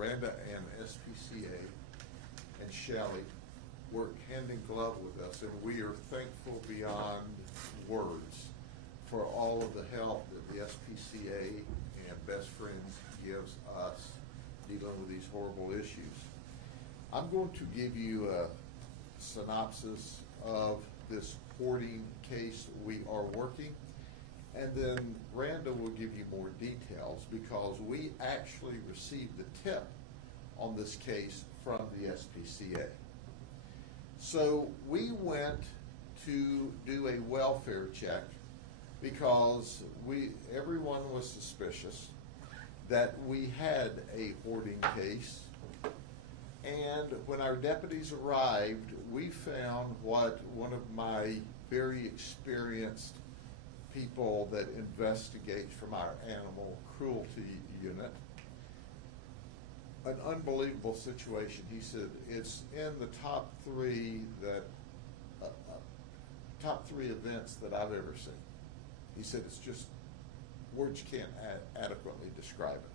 Randa and SPCA and Shelley work hand in glove with us, and we are thankful beyond words for all of the help that the SPCA and Best Friends gives us dealing with these horrible issues. I'm going to give you a synopsis of this hoarding case we are working, and then Randa will give you more details because we actually received the tip on this case from the SPCA. So we went to do a welfare check because everyone was suspicious that we had a hoarding case. And when our deputies arrived, we found what one of my very experienced people that investigates from our animal cruelty unit, an unbelievable situation. He said it's in the top three events that I've ever seen. He said it's just, words can't adequately describe it.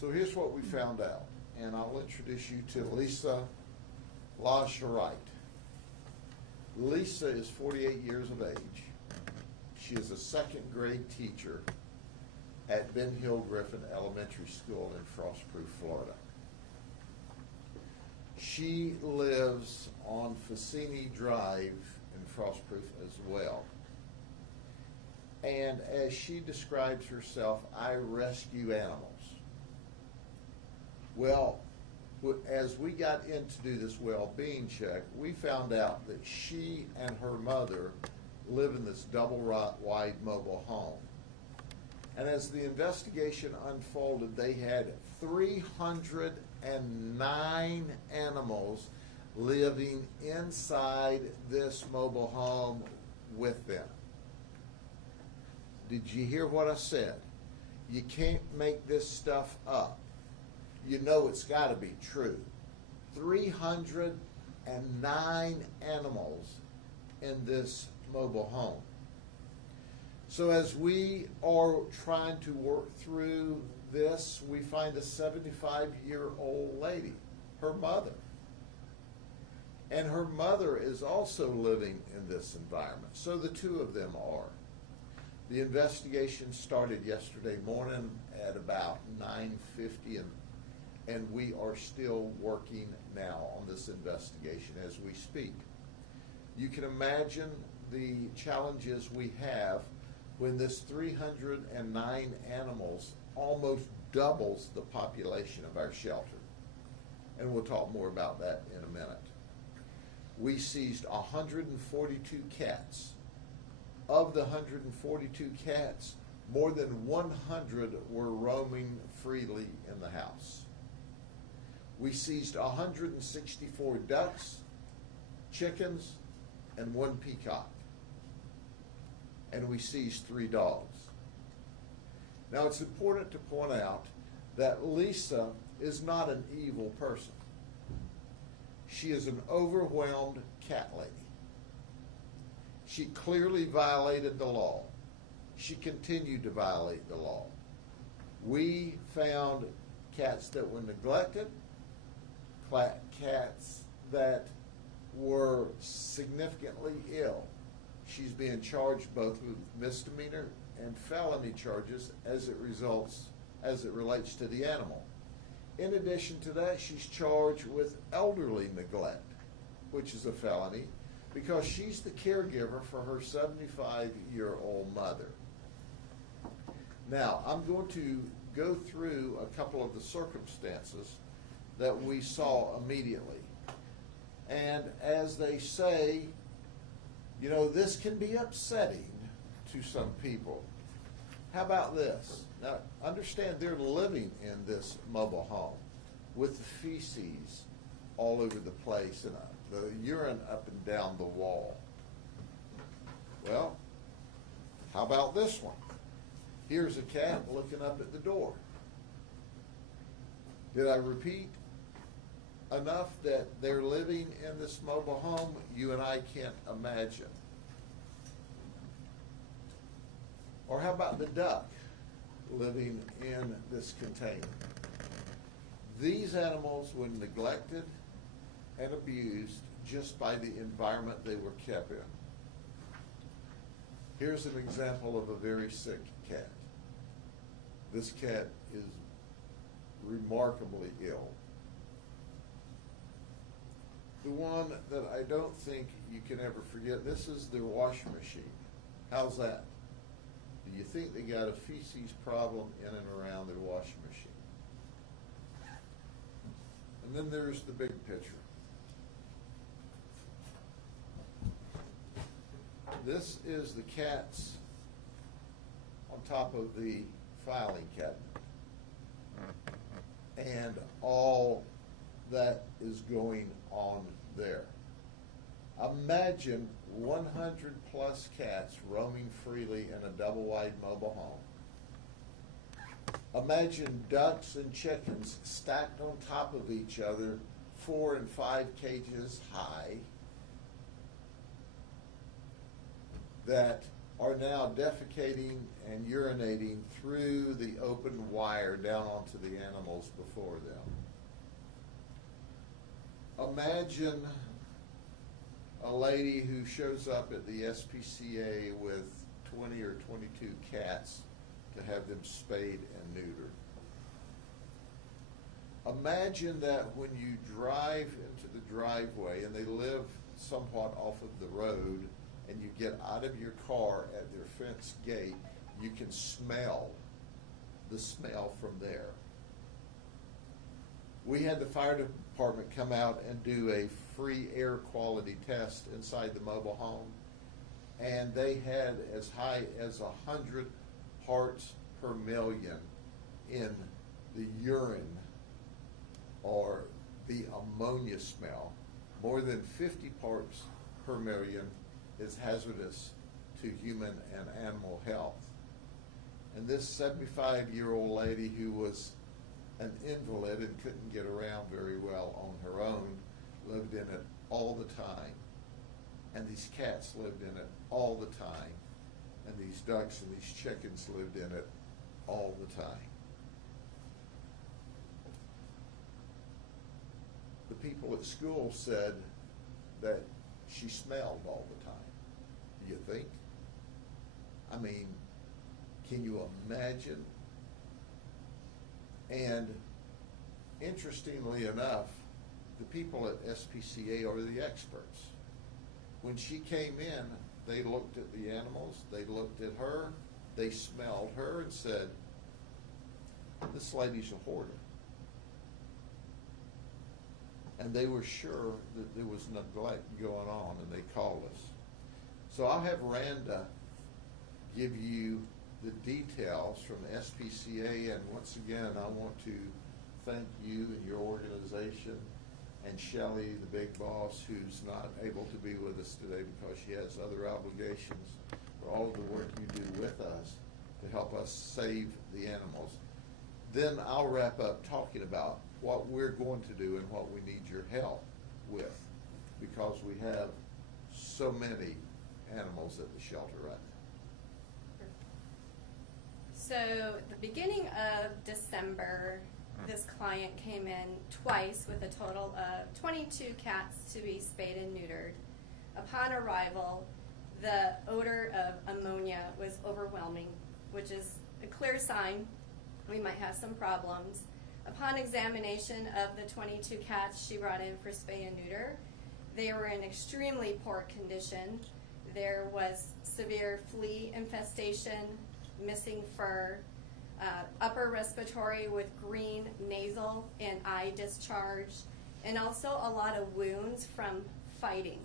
So here's what we found out, and I'll introduce you to Lisa LaCharite. Lisa is 48 years of age. She is a second grade teacher at Ben Hill Griffin Elementary School in Frostproof, Florida. She lives on Facini Drive in Frostproof as well. And as she describes herself, I rescue animals. Well, as we got in to do this well-being check, we found out that she and her mother live in this double-wide mobile home. And as the investigation unfolded, they had 309 animals living inside this mobile home with them. Did you hear what I said? You can't make this stuff up. You know it's got to be true. 309 animals in this mobile home. So as we are trying to work through this, we find a 75-year-old lady, her mother. And her mother is also living in this environment. So the two of them are. The investigation started yesterday morning at about 9:50, and we are still working now on this investigation as we speak. You can imagine the challenges we have when this 309 animals almost doubles the population of our shelter. And we'll talk more about that in a minute. We seized 142 cats. Of the 142 cats, more than 100 were roaming freely in the house. We seized 164 ducks, chickens, and 1 peacock. And we seized 3 dogs. Now it's important to point out that Lisa is not an evil person. She is an overwhelmed cat lady. She clearly violated the law. She continued to violate the law. We found cats that were neglected, cats that were significantly ill. She's being charged both with misdemeanor and felony charges as it relates to the animal. In addition to that, she's charged with elderly neglect, which is a felony, because she's the caregiver for her 75-year-old mother. Now, I'm going to go through a couple of the circumstances that we saw immediately. And as they say, you know, this can be upsetting to some people. How about this? Now, understand they're living in this mobile home with the feces all over the place and the urine up and down the wall. Well, how about this one? Here's a cat looking up at the door. Did I repeat enough that they're living in this mobile home? You and I can't imagine. Or how about the duck living in this container? These animals were neglected and abused just by the environment they were kept in. Here's an example of a very sick cat. This cat is remarkably ill. The one that I don't think you can ever forget, this is their washing machine. How's that? Do you think they got a feces problem in and around their washing machine? And then there's the big picture. This is the cats on top of the filing cabinet. And all that is going on there. Imagine 100 plus cats roaming freely in a double wide mobile home. Imagine ducks and chickens stacked on top of each other, 4 and 5 cages high, that are now defecating and urinating through the open wire down onto the animals before them. Imagine a lady who shows up at the SPCA with 20 or 22 cats to have them spayed and neutered. Imagine that when you drive into the driveway and they live somewhat off of the road, and you get out of your car at their fence gate, you can smell the smell from there. We had the fire department come out and do a free air quality test inside the mobile home, and they had as high as 100 parts per million in the urine or the ammonia smell. More than 50 parts per million is hazardous to human and animal health. And this 75-year-old lady who was an invalid and couldn't get around very well on her own lived in it all the time. And these cats lived in it all the time. And these ducks and these chickens lived in it all the time. The people at school said that she smelled all the time. Do you think? I mean, can you imagine? And interestingly enough, the people at SPCA are the experts. When she came in, they looked at the animals, they looked at her, they smelled her and said, this lady's a hoarder. And they were sure that there was neglect going on, and they called us. So I'll have Randa give you the details from the SPCA, and once again, I want to thank you and your organization, and Shelley, the big boss, who's not able to be with us today because she has other obligations, for all of the work you do with us to help us save the animals. Then I'll wrap up talking about what we're going to do and what we need your help with, because we have so many animals at the shelter right now. So the beginning of December, this client came in twice with a total of 22 cats to be spayed and neutered. Upon arrival, the odor of ammonia was overwhelming, which is a clear sign we might have some problems. Upon examination of the 22 cats she brought in for spay and neuter, they were in extremely poor condition. There was severe flea infestation, missing fur, upper respiratory with green nasal and eye discharge, and also a lot of wounds from fighting.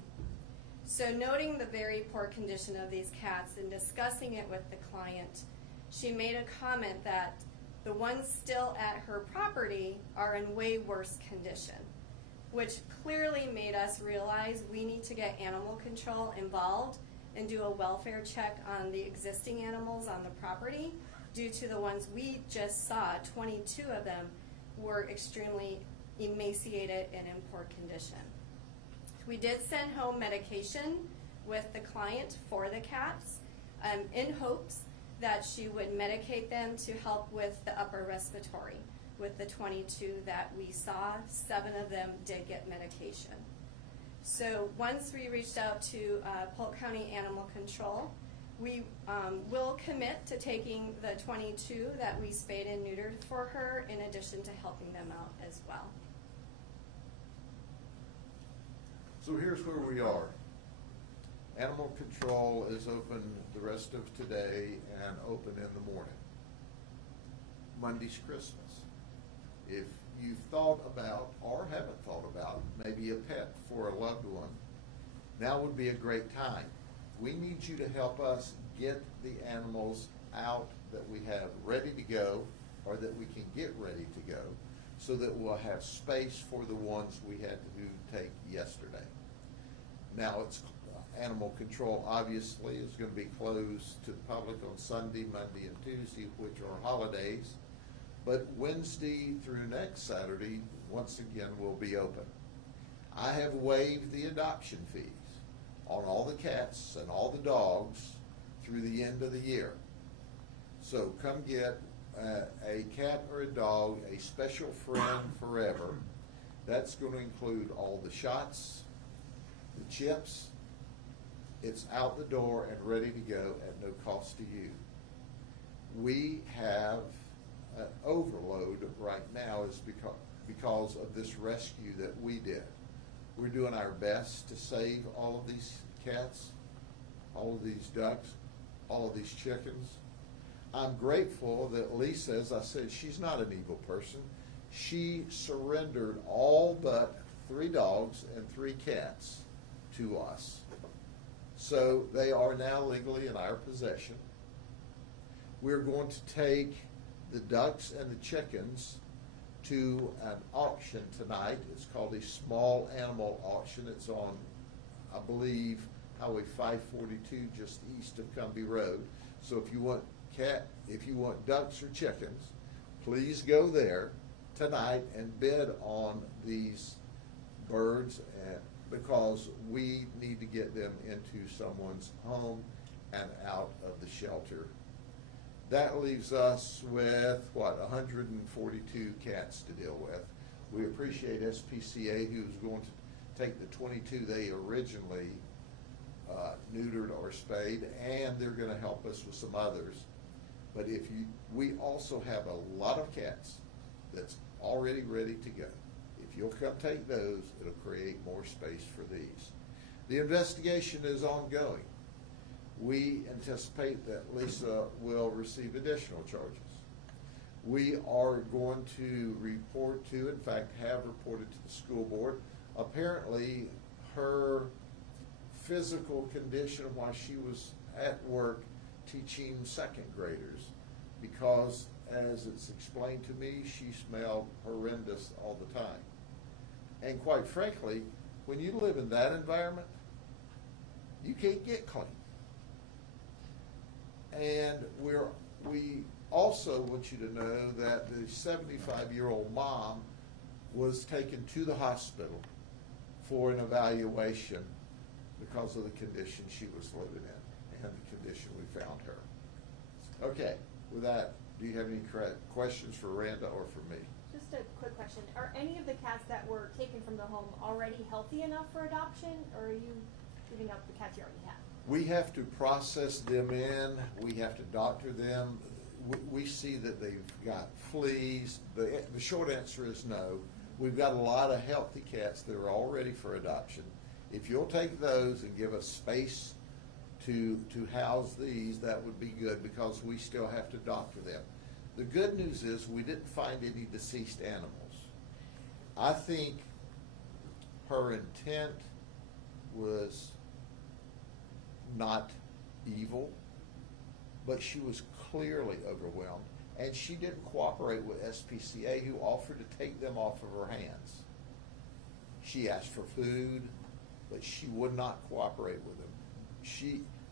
So noting the very poor condition of these cats and discussing it with the client, she made a comment that the ones still at her property are in way worse condition, which clearly made us realize we need to get animal control involved and do a welfare check on the existing animals on the property, due to the ones we just saw, 22 of them were extremely emaciated and in poor condition. We did send home medication with the client for the cats in hopes that she would medicate them to help with the upper respiratory. with the 22 that we saw, 7 of them did get medication. So once we reached out to Polk County Animal Control, we will commit to taking the 22 that we spayed and neutered for her, in addition to helping them out as well. So here's where we are. Animal Control is open the rest of today and open in the morning. Monday's Christmas. If you've thought about or haven't thought about maybe a pet for a loved one, now would be a great time. We need you to help us get the animals out that we have ready to go, or that we can get ready to go, so that we'll have space for the ones we had to take yesterday. Now, it's Animal Control obviously is going to be closed to the public on Sunday, Monday, and Tuesday, which are holidays. But Wednesday through next Saturday, once again, will be open. I have waived the adoption fees on all the cats and all the dogs through the end of the year. So come get a cat or a dog, a special friend forever. That's going to include all the shots, the chips. It's out the door and ready to go at no cost to you. We have an overload right now is because of this rescue that we did. We're doing our best to save all of these cats, all of these ducks, all of these chickens. I'm grateful that Lisa, as I said, she's not an evil person. She surrendered all but 3 dogs and 3 cats to us. So they are now legally in our possession. We're going to take the ducks and the chickens to an auction tonight. It's called a small animal auction. It's on, I believe, Highway 542, just east of Cumbie Road. So if you want ducks or chickens, please go there tonight and bid on these birds, because we need to get them into someone's home and out of the shelter. That leaves us with, 142 cats to deal with. We appreciate SPCA, who's going to take the 22 they originally neutered or spayed, and they're going to help us with some others. But we also have a lot of cats that's already ready to go. If you'll come take those, it'll create more space for these. The investigation is ongoing. We anticipate that Lisa will receive additional charges. We are going to report to, in fact, have reported to the school board. Apparently, her physical condition while she was at work teaching 2nd graders, because, as it's explained to me, she smelled horrendous all the time. And quite frankly, when you live in that environment, you can't get clean. And we also want you to know that the 75-year-old mom was taken to the hospital for an evaluation because of the condition she was living in and the condition we found her. Okay, with that, do you have any questions for Randa or for me? Just a quick question. Are any of the cats that were taken from the home already healthy enough for adoption, or are you giving up the cats you already have? We have to process them in. We have to doctor them. We see that they've got fleas. The short answer is no. We've got a lot of healthy cats that are all ready for adoption. If you'll take those and give us space to house these, that would be good, because we still have to doctor them. The good news is we didn't find any deceased animals. I think her intent was not evil, but she was clearly overwhelmed, and she didn't cooperate with SPCA, who offered to take them off of her hands. She asked for food, but she would not cooperate with them.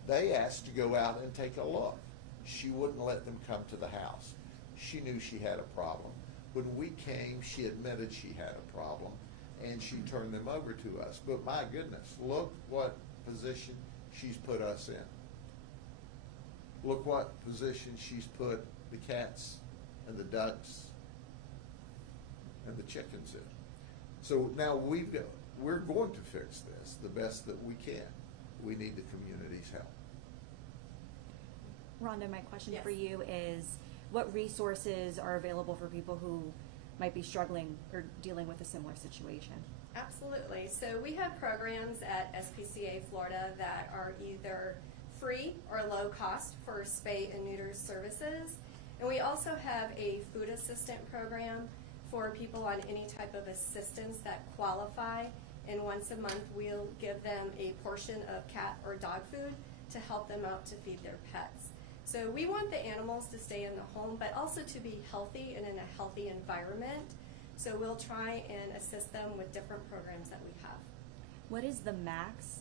They asked to go out and take a look. She wouldn't let them come to the house. She knew she had a problem. When we came, she admitted she had a problem, and she turned them over to us. But my goodness, look what position she's put us in. Look what position she's put the cats and the ducks and the chickens in. So now we're going to fix this the best that we can. We need the community's help. Rhonda, my question Yes. for you is, what resources are available for people who might be struggling or dealing with a similar situation? Absolutely. So we have programs at SPCA Florida that are either free or low cost for spay and neuter services. And we also have a food assistant program for people on any type of assistance that qualify. And once a month, we'll give them a portion of cat or dog food to help them out to feed their pets. So we want the animals to stay in the home, but also to be healthy and in a healthy environment. So we'll try and assist them with different programs that we have. What is the max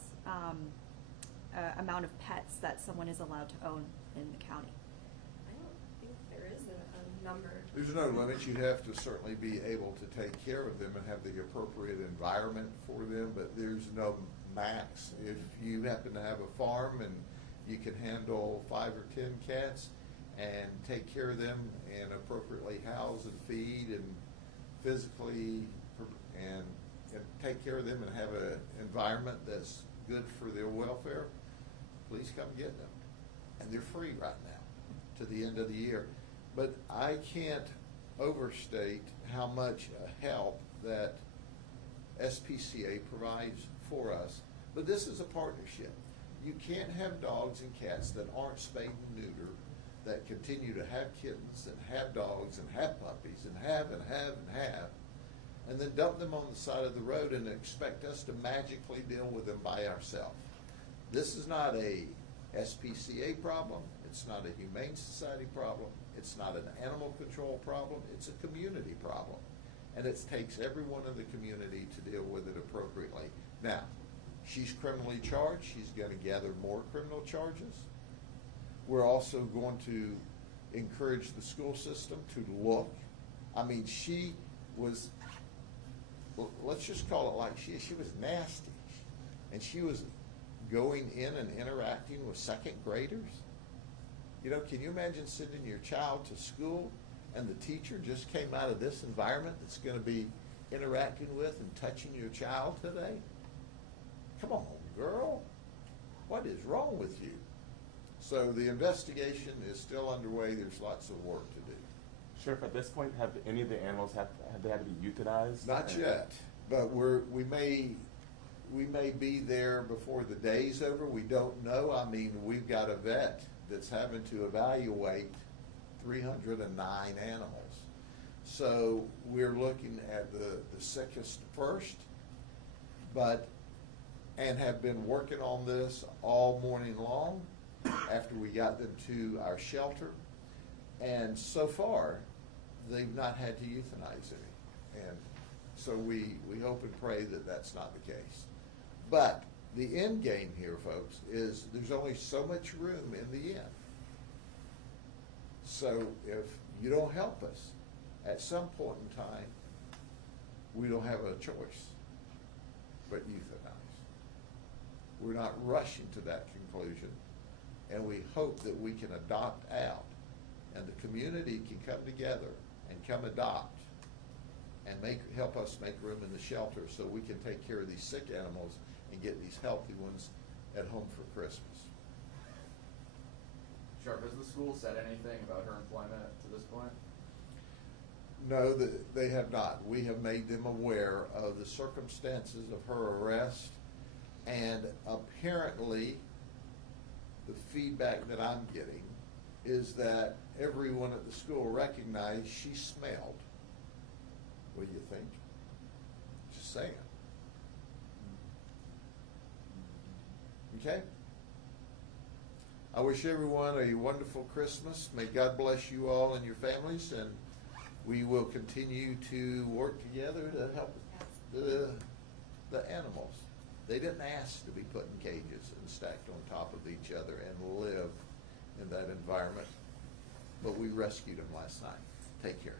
amount of pets that someone is allowed to own in the county? I don't think there is a number. There's no limit. You have to certainly be able to take care of them and have the appropriate environment for them, but there's no max. If you happen to have a farm and you can handle 5 or 10 cats and take care of them and appropriately house and feed and physically and take care of them and have an environment that's good for their welfare, please come get them. And they're free right now to the end of the year. But I can't overstate how much help that SPCA provides for us. But this is a partnership. You can't have dogs and cats that aren't spayed and neutered, that continue to have kittens and have dogs and have puppies and have, and then dump them on the side of the road and expect us to magically deal with them by ourselves. This is not a SPCA problem. It's not a Humane Society problem. It's not an animal control problem. It's a community problem. And it takes everyone in the community to deal with it appropriately. Now, she's criminally charged. She's going to gather more criminal charges. We're also going to encourage the school system to look. I mean, she was, let's just call it like she was nasty. And she was going in and interacting with second graders. You know, can you imagine sending your child to school and the teacher just came out of this environment that's going to be interacting with and touching your child today? Come on, girl. What is wrong with you? So the investigation is still underway. There's lots of work to do. Sheriff, at this point, have any of the animals have they had to be euthanized? Not yet, but we may be there before the day's over. We don't know. I mean, we've got a vet that's having to evaluate 309 animals. So we're looking at the sickest first, and have been working on this all morning long after we got them to our shelter. And so far, they've not had to euthanize any. And so we hope and pray that that's not the case. But the end game here, folks, is there's only so much room in the inn. So if you don't help us, at some point in time, we don't have a choice but euthanize. We're not rushing to that conclusion, and we hope that we can adopt out, and the community can come together and come adopt and help us make room in the shelter so we can take care of these sick animals and get these healthy ones at home for Christmas. Sheriff, has the school said anything about her employment to this point? No, they have not. We have made them aware of the circumstances of her arrest, and apparently the feedback that I'm getting is that everyone at the school recognized she smelled. What do you think? Just saying. Okay? I wish everyone a wonderful Christmas. May God bless you all and your families, and we will continue to work together to help the animals. They didn't ask to be put in cages and stacked on top of each other and live in that environment, but we rescued them last night. Take care.